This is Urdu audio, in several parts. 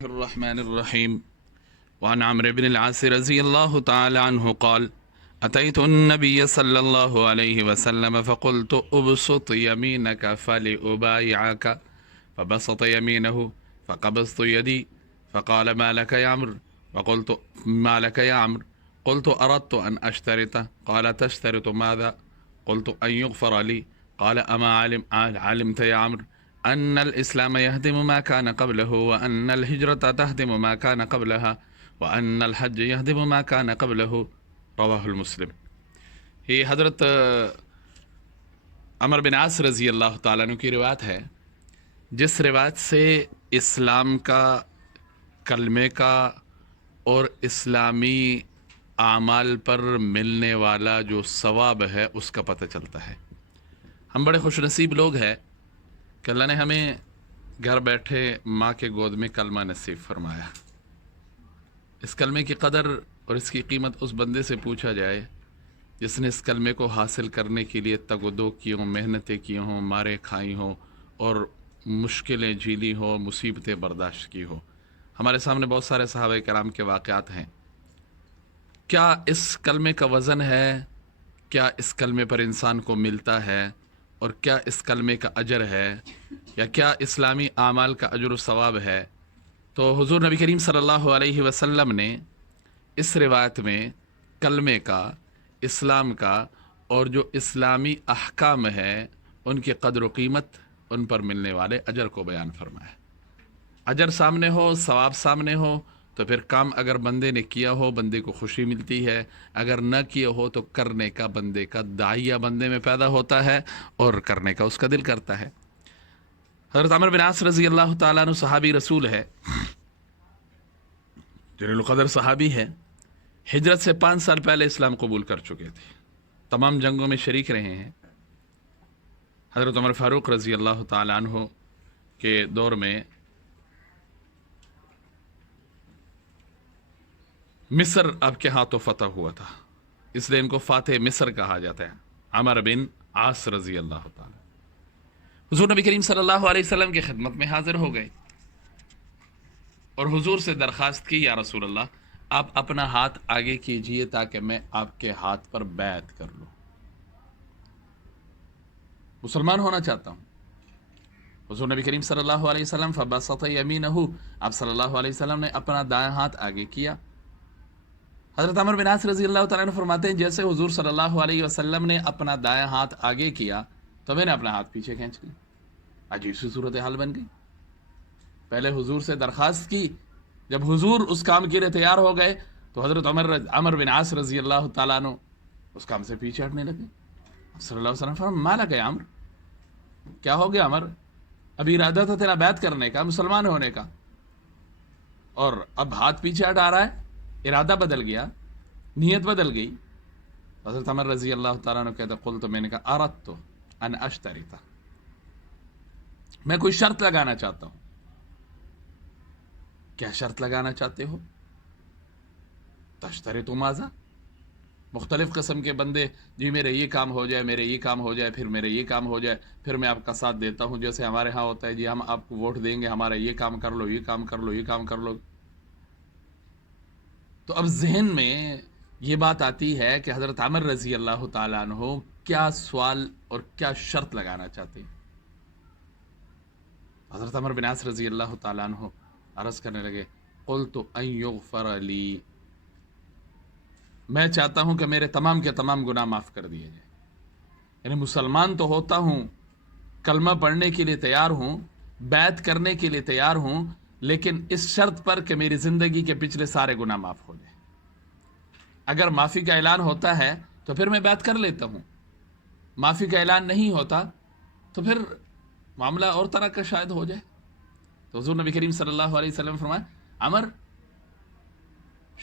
الرحمن الرحيم وعن عمرو بن العاص رضي الله تعالى عنه قال أتيت النبي صلى الله عليه وسلم فقلت أبسط يمينك فلأبايعك فبسط يمينه فقبضت يدي فقال ما لك يا عمرو وقلت ما لك يا عمرو قلت أردت أن أشترط قال تشترط ماذا قلت أن يغفر لي قال أما علمت يا عمرو أن الإسلام يهدم ما كان قبله وأن الهجرة تهدم ما كان قبلها وأن الحج يهدم ما كان قبله رواہ المسلم۔ یہ حضرت عمر بن عاص رضی اللہ تعالیٰ عنہ کی روایت ہے، جس روایت سے اسلام کا، کلمے کا اور اسلامی اعمال پر ملنے والا جو ثواب ہے اس کا پتہ چلتا ہے۔ ہم بڑے خوش نصیب لوگ ہیں کہ اللہ نے ہمیں گھر بیٹھے ماں کے گود میں کلمہ نصیب فرمایا۔ اس کلمے کی قدر اور اس کی قیمت اس بندے سے پوچھا جائے جس نے اس کلمے کو حاصل کرنے کے لیے تگ و دو کی ہوں، محنتیں کی ہوں، مارے کھائی ہوں اور مشکلیں جھیلی ہوں، مصیبتیں برداشت کی ہوں۔ ہمارے سامنے بہت سارے صحابہ کرام کے واقعات ہیں۔ کیا اس کلمے کا وزن ہے؟ کیا اس کلمے پر انسان کو ملتا ہے؟ اور کیا اس کلمے کا اجر ہے؟ یا کیا اسلامی اعمال کا اجر و ثواب ہے؟ تو حضور نبی کریم صلی اللہ علیہ وسلم نے اس روایت میں کلمے کا، اسلام کا اور جو اسلامی احکام ہے ان کی قدر و قیمت، ان پر ملنے والے اجر کو بیان فرمایا۔ اجر سامنے ہو، ثواب سامنے ہو تو پھر کام اگر بندے نے کیا ہو بندے کو خوشی ملتی ہے، اگر نہ کیا ہو تو کرنے کا بندے کا داعیہ بندے میں پیدا ہوتا ہے اور کرنے کا اس کا دل کرتا ہے۔ حضرت عمر بن عاص رضی اللہ تعالیٰ عنہ صحابی رسول ہے، جلیل القدر صحابی ہے، ہجرت سے 5 سال پہلے اسلام قبول کر چکے تھے، تمام جنگوں میں شریک رہے ہیں۔ حضرت عمر فاروق رضی اللہ تعالیٰ عنہ کے دور میں مصر آپ کے ہاتھوں فتح ہوا تھا، اس لیے ان کو فاتح مصر کہا جاتا ہے، عمر بن عاص رضی اللہ تعالیٰ۔ حضور نبی کریم صلی اللہ علیہ وسلم کی خدمت میں حاضر ہو گئے اور حضور سے درخواست کی، یا رسول اللہ آپ اپنا ہاتھ آگے کیجئے تاکہ میں آپ کے ہاتھ پر بیعت کر لوں، مسلمان ہونا چاہتا ہوں۔ حضور نبی کریم صلی اللہ علیہ وسلم فبسط یمینہ، آپ صلی اللہ علیہ وسلم نے اپنا دائیں ہاتھ آگے کیا۔ حضرت عمر بن عاص رضی اللہ تعالیٰ عنہ فرماتے ہیں جیسے حضور صلی اللہ علیہ وسلم نے اپنا دائیں ہاتھ آگے کیا تو میں نے اپنا ہاتھ پیچھے کھینچ لیا۔ عجیب سی صورتحال بن گئی۔ پہلے حضور سے درخواست کی، جب حضور اس کام کے لیے تیار ہو گئے تو حضرت عمر بن عاص رضی اللہ تعالیٰ عنہ اس کام سے پیچھے ہٹنے لگے۔ صلی اللہ علیہ وسلم فرمایا ما لک یا عمر، کیا ہو گیا عمر؟ ابھی ارادہ تھا تیرا بیعت کرنے کا، مسلمان ہونے کا، اور اب ہاتھ پیچھے ہٹا رہا ہے، ارادہ بدل گیا، نیت بدل گئی۔ حضرت عمر رضی اللہ تعالیٰ عنہ کہتا قلت، میں نے کہا اردت ان اشترط، میں کوئی شرط لگانا چاہتا ہوں۔ کیا شرط لگانا چاہتے ہو؟ تشترط ماذا؟ مختلف قسم کے بندے، جی میرے یہ کام ہو جائے، میرے یہ کام ہو جائے، پھر میرے یہ کام ہو جائے، پھر میں آپ کا ساتھ دیتا ہوں، جیسے ہمارے ہاں ہوتا ہے جی ہم آپ کو ووٹ دیں گے، ہمارا یہ کام کر لو، یہ کام کر لو، یہ کام کر لو۔ تو اب ذہن میں یہ بات آتی ہے کہ حضرت عمر رضی اللہ تعالیٰ عنہ کیا سوال اور کیا شرط لگانا چاہتے ہیں۔ حضرت عمر بن عاص رضی اللہ تعالیٰ عنہ عرض کرنے لگے قلت ان یغفر لی، میں چاہتا ہوں کہ میرے تمام کے تمام گناہ معاف کر دیے جائیں۔ یعنی مسلمان تو ہوتا ہوں، کلمہ پڑھنے کے لیے تیار ہوں، بیعت کرنے کے لیے تیار ہوں، لیکن اس شرط پر کہ میری زندگی کے پچھلے سارے گناہ معاف ہو جائیں۔ اگر معافی کا اعلان ہوتا ہے تو پھر میں بیعت کر لیتا ہوں، معافی کا اعلان نہیں ہوتا تو پھر معاملہ اور طرح کا شاید ہو جائے۔ تو حضور نبی کریم صلی اللہ علیہ وسلم فرمایا عمر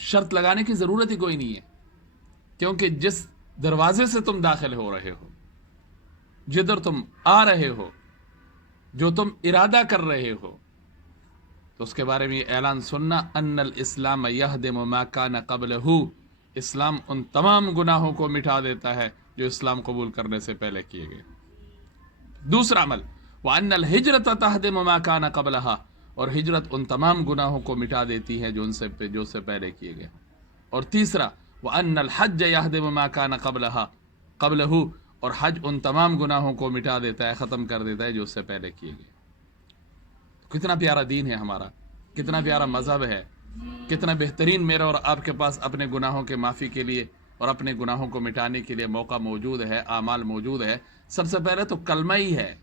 شرط لگانے کی ضرورت ہی کوئی نہیں ہے، کیونکہ جس دروازے سے تم داخل ہو رہے ہو، جدھر تم آ رہے ہو، جو تم ارادہ کر رہے ہو، تو اس کے بارے میں یہ اعلان سننا ان الاسلام یہدم ما کان قبلہ، اسلام ان تمام گناہوں کو مٹا دیتا ہے جو اسلام قبول کرنے سے پہلے کیے گئے۔ دوسرا عمل وَأَنَّ الْهِجْرَةَ تَهْدِمُ مَا كَانَ قَبْلَهَا، اور ہجرت ان تمام گناہوں کو مٹا دیتی ہے جو جو سے پہلے کیے گئے. اور تیسرا وَأَنَّ الْحَجَّ يَهْدِمُ مَا كَانَ قَبْلَهُ اور حج ان تمام گناہوں کو مٹا دیتا ہے، ختم کر دیتا ہے جو اس سے پہلے کیے گئے. کتنا پیارا دین ہے ہمارا، کتنا پیارا مذہب ہے، کتنا بہترین میرا اور آپ کے پاس اپنے گناہوں کے معافی کے لیے اور اپنے گناہوں کو مٹانے کے لیے موقع موجود ہے، اعمال موجود ہے. سب سے پہلے تو کلمہ ہی ہے.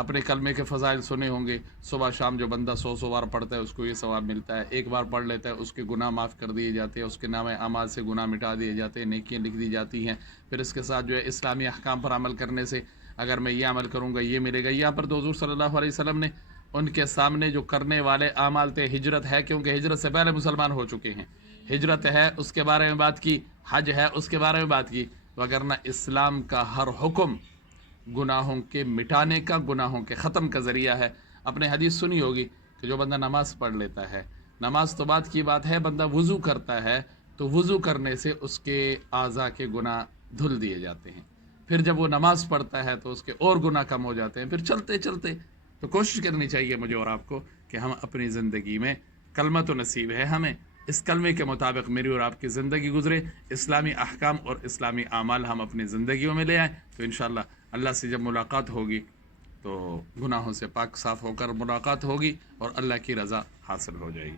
اپنے کلمے کے فضائل سنے ہوں گے. صبح شام جو بندہ 100 بار پڑھتا ہے اس کو یہ ثواب ملتا ہے. ایک بار پڑھ لیتا ہے اس کے گناہ معاف کر دیے جاتے ہیں، اس کے نام اعمال سے گناہ مٹا دیے جاتے ہیں، نیکیاں لکھ دی جاتی ہیں. پھر اس کے ساتھ جو ہے اسلامی احکام پر عمل کرنے سے اگر میں یہ عمل کروں گا یہ ملے گا. یہاں پر تو حضور صلی اللہ علیہ وسلم نے ان کے سامنے جو کرنے والے اعمال تھے، ہجرت ہے کیونکہ ہجرت سے پہلے مسلمان ہو چکے ہیں، ہجرت ہے اس کے بارے میں بات کی، حج ہے اس کے بارے میں بات کی. وگرنہ اسلام کا ہر حکم گناہوں کے مٹانے کا، گناہوں کے ختم کا ذریعہ ہے. اپنے حدیث سنی ہوگی کہ جو بندہ نماز پڑھ لیتا ہے، نماز تو بعد کی بات ہے، بندہ وضو کرتا ہے تو وضو کرنے سے اس کے اعضاء کے گناہ دھل دیے جاتے ہیں. پھر جب وہ نماز پڑھتا ہے تو اس کے اور گناہ کم ہو جاتے ہیں. پھر چلتے چلتے تو کوشش کرنی چاہیے مجھے اور آپ کو کہ ہم اپنی زندگی میں، کلمہ تو نصیب ہے ہمیں، اس کلمے کے مطابق میری اور آپ کی زندگی گزرے، اسلامی احکام اور اسلامی اعمال ہم اپنی زندگیوں میں لے آئیں. تو انشاءاللہ اللہ سے جب ملاقات ہوگی تو گناہوں سے پاک صاف ہو کر ملاقات ہوگی اور اللہ کی رضا حاصل ہو جائے گی.